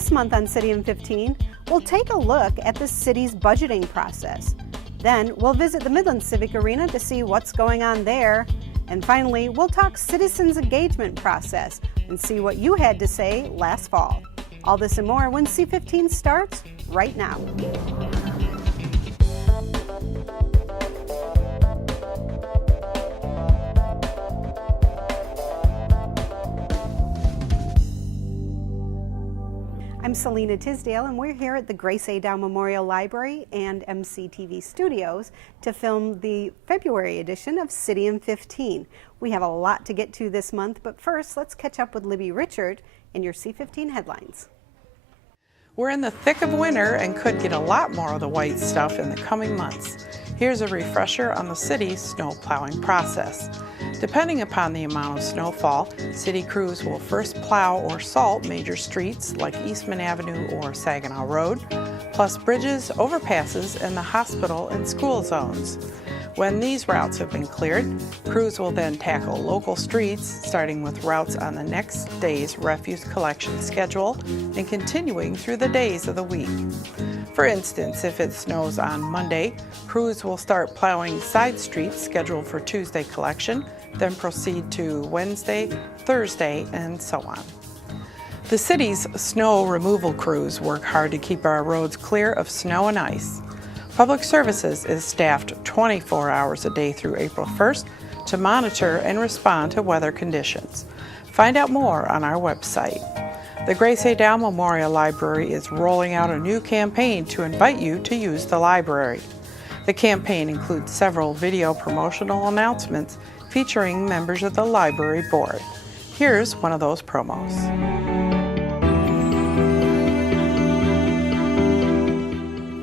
This month on City in 15, we'll take a look at the city's budgeting process. Then we'll visit the Midland Civic Arena to see what's going on there. And finally, we'll talk citizens' engagement process and see what you had to say last fall. All this and more when C15 starts right now. I'm Selena Tisdale, and we're here at the Grace A. Dow Memorial Library and MCTV Studios to film the February edition of City in 15. We have a lot to get to this month, but first, let's catch up with Libby Richard in your C15 headlines. We're in the thick of winter and could get a lot more of the white stuff in the coming months. Here's a refresher on the city's snow plowing process. Depending upon the amount of snowfall, city crews will first plow or salt major streets like Eastman Avenue or Saginaw Road, plus bridges, overpasses, and the hospital and school zones. When these routes have been cleared, crews will then tackle local streets, starting with routes on the next day's refuse collection schedule and continuing through the days of the week. For instance, if it snows on Monday, crews will start plowing side streets scheduled for Tuesday collection, then proceed to Wednesday, Thursday, and so on. The city's snow removal crews work hard to keep our roads clear of snow and ice. Public Services is staffed 24 hours a day through April 1st to monitor and respond to weather conditions. Find out more on our website. The Grace A. Dow Memorial Library is rolling out a new campaign to invite you to use the library. The campaign includes several video promotional announcements featuring members of the library board. Here's one of those promos.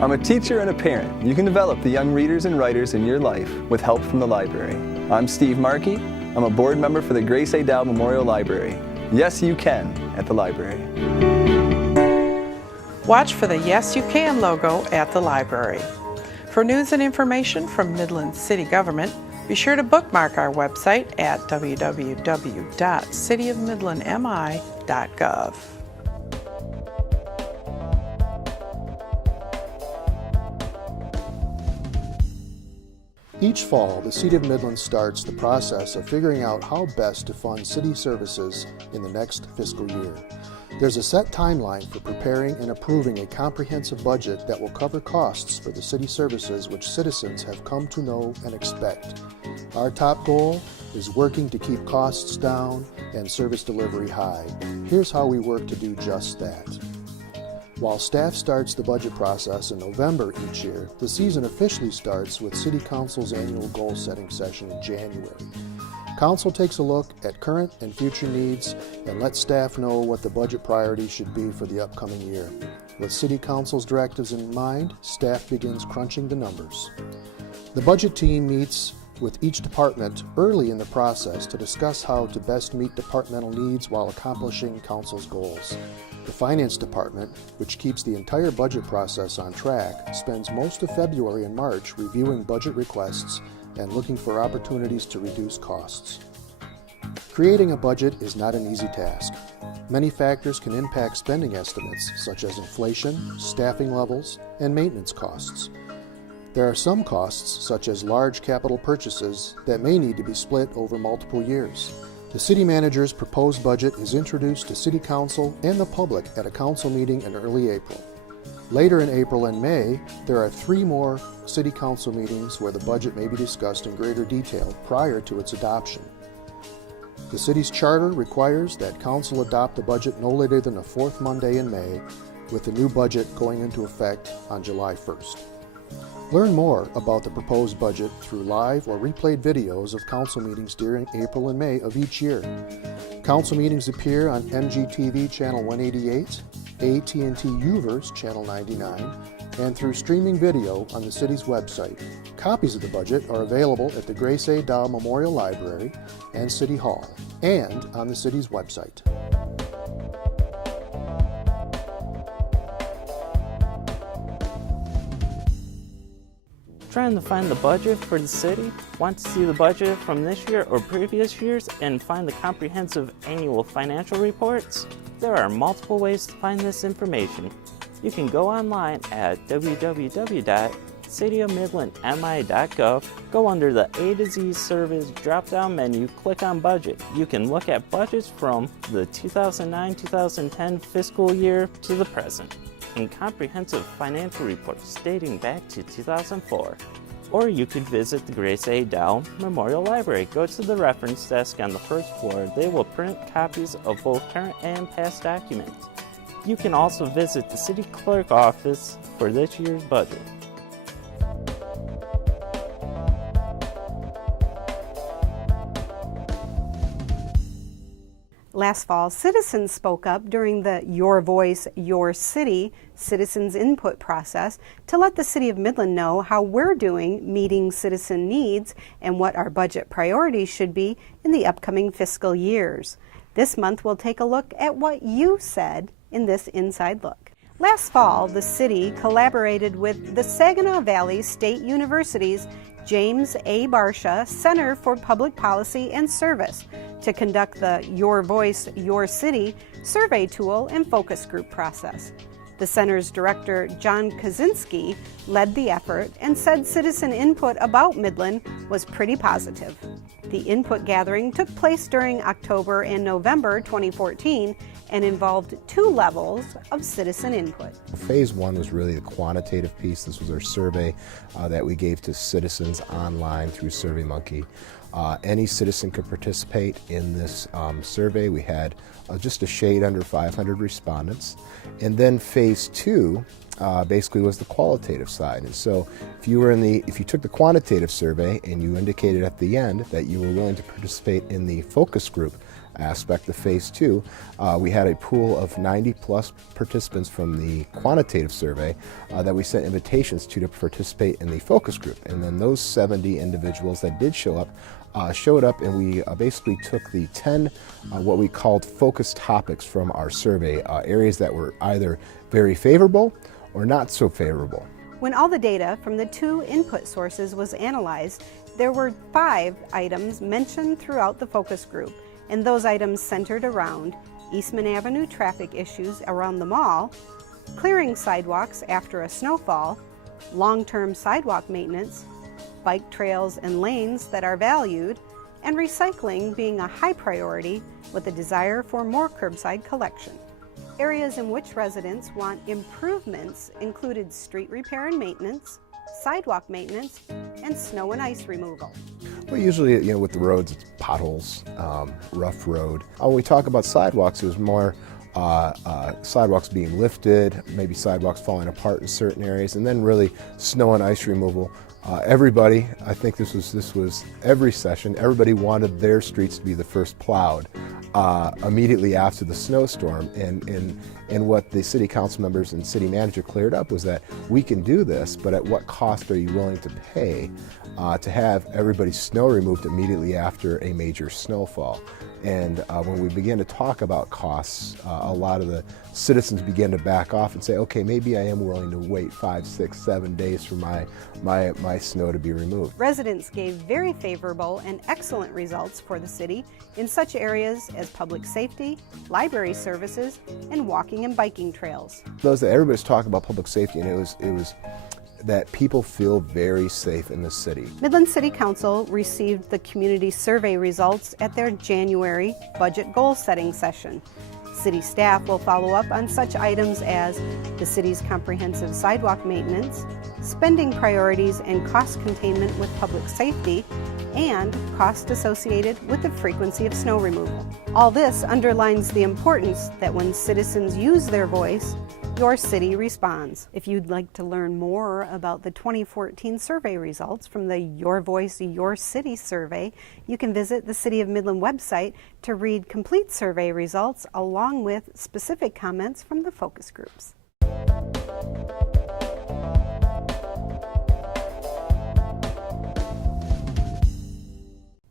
I'm a teacher and a parent. You can develop the young readers and writers in your life with help from the library. I'm Steve Markey. I'm a board member for the Grace A. Dow Memorial Library. Yes, you can at the library. Watch for the Yes You Can logo at the library. For news and information from Midland City Government, be sure to bookmark our website at www.cityofmidlandmi.gov. Each fall, the City of Midland starts the process of figuring out how best to fund city services in the next fiscal year. There's a set timeline for preparing and approving a comprehensive budget that will cover costs for the city services which citizens have come to know and expect. Our top goal is working to keep costs down and service delivery high. Here's how we work to do just that. While staff starts the budget process in November each year, the season officially starts with City Council's annual goal-setting session in January. Council takes a look at current and future needs and lets staff know what the budget priorities should be for the upcoming year. With City Council's directives in mind, staff begins crunching the numbers. The budget team meets with each department early in the process to discuss how to best meet departmental needs while accomplishing Council's goals. The Finance Department, which keeps the entire budget process on track, spends most of February and March reviewing budget requests and looking for opportunities to reduce costs. Creating a budget is not an easy task. Many factors can impact spending estimates, such as inflation, staffing levels, and maintenance costs. There are some costs, such as large capital purchases, that may need to be split over multiple years. The city manager's proposed budget is introduced to City Council and the public at a council meeting in early April. Later in April and May, there are 3 more City Council meetings where the budget may be discussed in greater detail prior to its adoption. The city's charter requires that Council adopt the budget no later than the 4th Monday in May, with the new budget going into effect on July 1st. Learn more about the proposed budget through live or replayed videos of council meetings during April and May of each year. Council meetings appear on MGTV Channel 188, AT&T UVerse Channel 99, and through streaming video on the city's website. Copies of the budget are available at the Grace A. Dow Memorial Library and City Hall, and on the city's website. Trying to find the budget for the city? Want to see the budget from this year or previous years and find the comprehensive annual financial reports? There are multiple ways to find this information. You can go online at www.cityofmidlandmi.gov, go under the A to Z Service drop-down menu, click on Budget. You can look at budgets from the 2009-2010 fiscal year to the present, and comprehensive financial reports dating back to 2004. Or you could visit the Grace A. Dow Memorial Library. Go to the reference desk on the first floor. They will print copies of both current and past documents. You can also visit the City Clerk office for this year's budget. Last fall, citizens spoke up during the Your Voice, Your City citizens input process to let the City of Midland know how we're doing meeting citizen needs and what our budget priorities should be in the upcoming fiscal years. This month, we'll take a look at what you said in this Inside Look. Last fall, the city collaborated with the Saginaw Valley State University's James A. Barsha Center for Public Policy and Service to conduct the Your Voice, Your City survey tool and focus group process. The center's director, John Kaczynski, led the effort and said citizen input about Midland was pretty positive. The input gathering took place during October and November 2014 and involved 2 levels of citizen input. Phase 1 was really the quantitative piece. This was our survey that we gave to citizens online through SurveyMonkey. Any citizen could participate in this survey. We had just a shade under 500 respondents. And then phase 2 basically was the qualitative side. And so if you took the quantitative survey and you indicated at the end that you were willing to participate in the focus group aspect of phase 2, we had a pool of 90 plus participants from the quantitative survey that we sent invitations to participate in the focus group. And then those 70 individuals that did show up and we basically took the 10 what we called focus topics from our survey, areas that were either very favorable or not so favorable. When all the data from the 2 input sources was analyzed, there were 5 items mentioned throughout the focus group, and those items centered around Eastman Avenue traffic issues around the mall, clearing sidewalks after a snowfall, long-term sidewalk maintenance, bike trails and lanes that are valued, and recycling being a high priority with a desire for more curbside collection. Areas in which residents want improvements included street repair and maintenance, sidewalk maintenance, and snow and ice removal. Well, usually, with the roads, it's potholes, rough road. When we talk about sidewalks, it was more sidewalks being lifted, maybe sidewalks falling apart in certain areas, and then really snow and ice removal. Everybody, I think this was every session, everybody wanted their streets to be the first plowed immediately after the snowstorm. And what the city council members and city manager cleared up was that we can do this, but at what cost are you willing to pay to have everybody's snow removed immediately after a major snowfall? And when we began to talk about costs, a lot of the citizens began to back off and say, okay, maybe I am willing to wait 5, 6, 7 days for my snow to be removed. Residents gave very favorable and excellent results for the city in such areas as public safety, library services, and walking and biking trails. Everybody's talking about public safety, and it was that people feel very safe in the city. Midland City Council received the community survey results at their January budget goal setting session. City staff will follow up on such items as the city's comprehensive sidewalk maintenance, spending priorities and cost containment with public safety, and costs associated with the frequency of snow removal. All this underlines the importance that when citizens use their voice, your city responds. If you'd like to learn more about the 2014 survey results from the Your Voice, Your City survey, you can visit the City of Midland website to read complete survey results along with specific comments from the focus groups.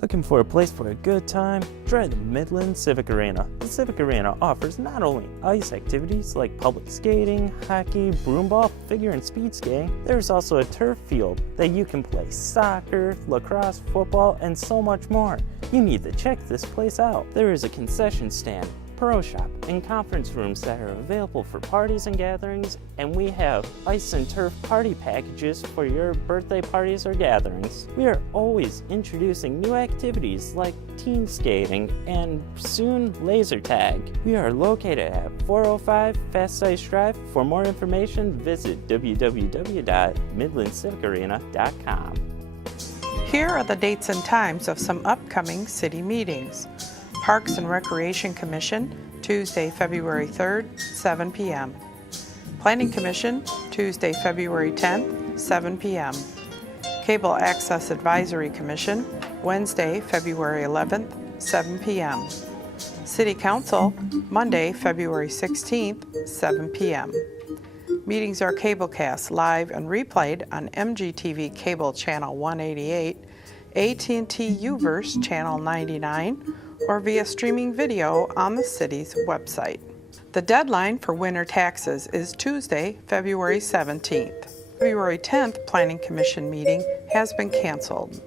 Looking for a place for a good time? Try the Midland Civic Arena. The Civic Arena offers not only ice activities like public skating, hockey, broomball, figure and speed skating, there's also a turf field that you can play soccer, lacrosse, football, and so much more. You need to check this place out. There is a concession stand, Pro Shop and conference rooms that are available for parties and gatherings, and we have ice and turf party packages for your birthday parties or gatherings. We are always introducing new activities like teen skating and soon laser tag. We are located at 405 Fast Ice Drive. For more information, visit www.midlandcivicarena.com. Here are the dates and times of some upcoming city meetings. Parks and Recreation Commission, Tuesday, February 3rd, 7 p.m. Planning Commission, Tuesday, February 10th, 7 p.m. Cable Access Advisory Commission, Wednesday, February 11th, 7 p.m. City Council, Monday, February 16th, 7 p.m. Meetings are cablecast live and replayed on MGTV Cable Channel 188, AT&T UVerse Channel 99, or via streaming video on the city's website. The deadline for winter taxes is Tuesday, February 17th. February 10th Planning Commission meeting has been canceled.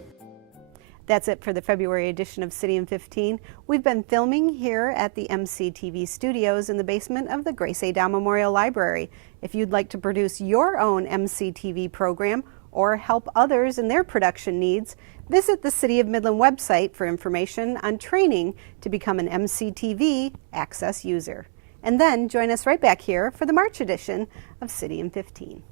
That's it for the February edition of City in 15. We've been filming here at the MCTV studios in the basement of the Grace A. Dow Memorial Library. If you'd like to produce your own MCTV program or help others in their production needs, visit the City of Midland website for information on training to become an MCTV Access user. And then join us right back here for the March edition of City in 15.